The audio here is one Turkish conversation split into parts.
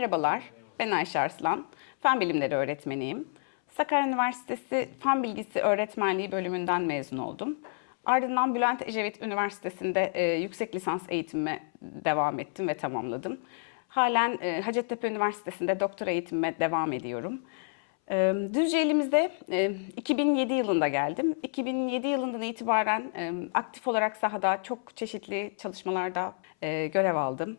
Merhabalar, ben Ayşe Arslan. Fen bilimleri öğretmeniyim. Sakarya Üniversitesi Fen Bilgisi Öğretmenliği bölümünden mezun oldum. Ardından Bülent Ecevit Üniversitesi'nde e, yüksek lisans eğitimime devam ettim ve tamamladım. Halen e, Hacettepe Üniversitesi'nde doktora eğitimime devam ediyorum. E, Düzce ilimizde e, 2007 yılında geldim. 2007 yılından itibaren e, aktif olarak sahada çok çeşitli çalışmalarda e, görev aldım.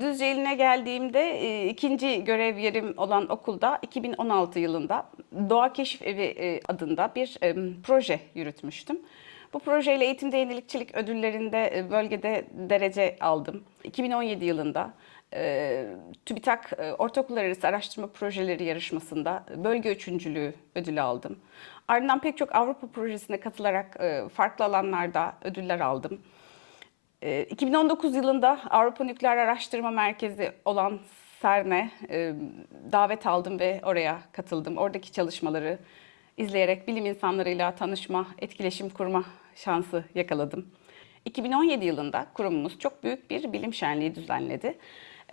Düzce iline geldiğimde e, ikinci görev yerim olan okulda 2016 yılında Doğa Keşif Evi e, adında bir e, proje yürütmüştüm. Bu projeyle eğitimde yenilikçilik ödüllerinde e, bölgede derece aldım. 2017 yılında e, TÜBİTAK e, Ortaokullar Arası Araştırma Projeleri yarışmasında bölge üçüncülüğü ödülü aldım. Ardından pek çok Avrupa projesine katılarak e, farklı alanlarda ödüller aldım. E, 2019 yılında Avrupa Nükleer Araştırma Merkezi olan CERN'e e, davet aldım ve oraya katıldım. Oradaki çalışmaları izleyerek bilim insanlarıyla tanışma, etkileşim kurma şansı yakaladım. 2017 yılında kurumumuz çok büyük bir bilim şenliği düzenledi.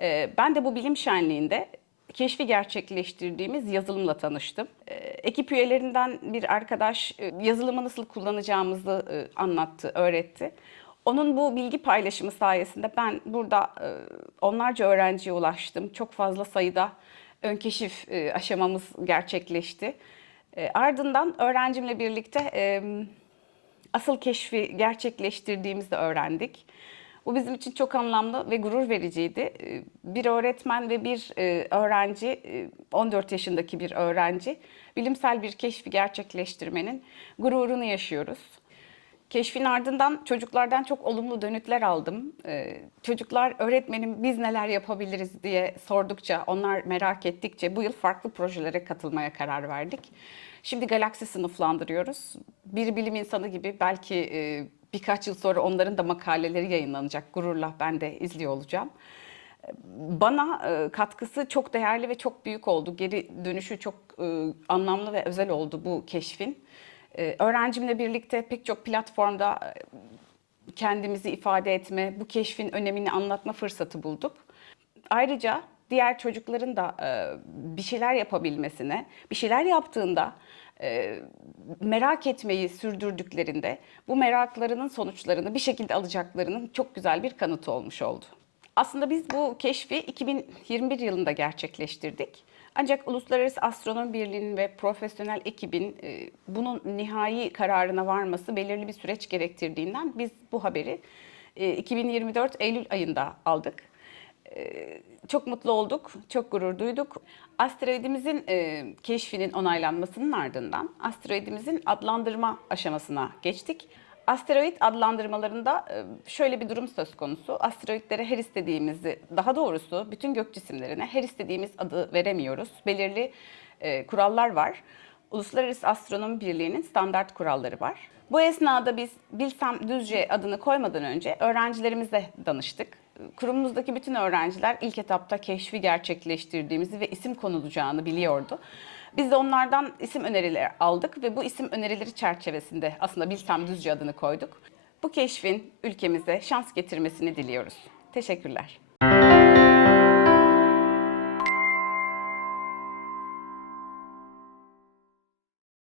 E, ben de bu bilim şenliğinde keşfi gerçekleştirdiğimiz yazılımla tanıştım. E, ekip üyelerinden bir arkadaş e, yazılımı nasıl kullanacağımızı e, anlattı, öğretti. Onun bu bilgi paylaşımı sayesinde ben burada e, onlarca öğrenciye ulaştım. Çok fazla sayıda ön keşif e, aşamamız gerçekleşti. E, ardından öğrencimle birlikte asıl keşfi gerçekleştirdiğimizi öğrendik. Bu bizim için çok anlamlı ve gurur vericiydi. Bir öğretmen ve bir öğrenci, e, 14 yaşındaki bir öğrenci, bilimsel bir keşfi gerçekleştirmenin gururunu yaşıyoruz. Keşfin ardından çocuklardan çok olumlu dönütler aldım. Ee, çocuklar öğretmenim biz neler yapabiliriz diye sordukça, onlar merak ettikçe bu yıl farklı projelere katılmaya karar verdik. Şimdi galaksi sınıflandırıyoruz. Bir bilim insanı gibi belki e, birkaç yıl sonra onların da makaleleri yayınlanacak. Gururla ben de izliyor olacağım. Bana e, katkısı çok değerli ve çok büyük oldu. Geri dönüşü çok e, anlamlı ve özel oldu bu keşfin. E, Öğrencimle birlikte pek çok platformda e, kendimizi ifade etme, bu keşfin önemini anlatma fırsatı bulduk. Ayrıca diğer çocukların da e, bir şeyler yapabilmesine, bir şeyler yaptığında e, merak etmeyi sürdürdüklerinde bu meraklarının sonuçlarını bir şekilde alacaklarının çok güzel bir kanıtı olmuş oldu. Aslında biz bu keşfi 2021 yılında gerçekleştirdik. Ancak Uluslararası Astronomi Birliği'nin ve profesyonel ekibin e, bunun nihai kararına varması belirli bir süreç gerektirdiğinden biz bu haberi e, 2024 Eylül ayında aldık. E, çok mutlu olduk, çok gurur duyduk. Asteroidimizin e, keşfinin onaylanmasının ardından asteroidimizin adlandırma aşamasına geçtik. Asteroid adlandırmalarında e, şöyle bir durum söz konusu. Asteroidlere her istediğimizi, daha doğrusu bütün gök cisimlerine her istediğimiz adı veremiyoruz. Belirli e, kurallar var. Uluslararası Astronomi Birliği'nin standart kuralları var. Bu esnada biz Bilsem Düzce adını koymadan önce öğrencilerimize danıştık. Kurumumuzdaki bütün öğrenciler ilk etapta keşfi gerçekleştirdiğimizi ve isim konulacağını biliyordu. Biz de onlardan isim önerileri aldık ve bu isim önerileri çerçevesinde aslında Bilsem Düzce adını koyduk. Bu keşfin ülkemize şans getirmesini diliyoruz. Teşekkürler.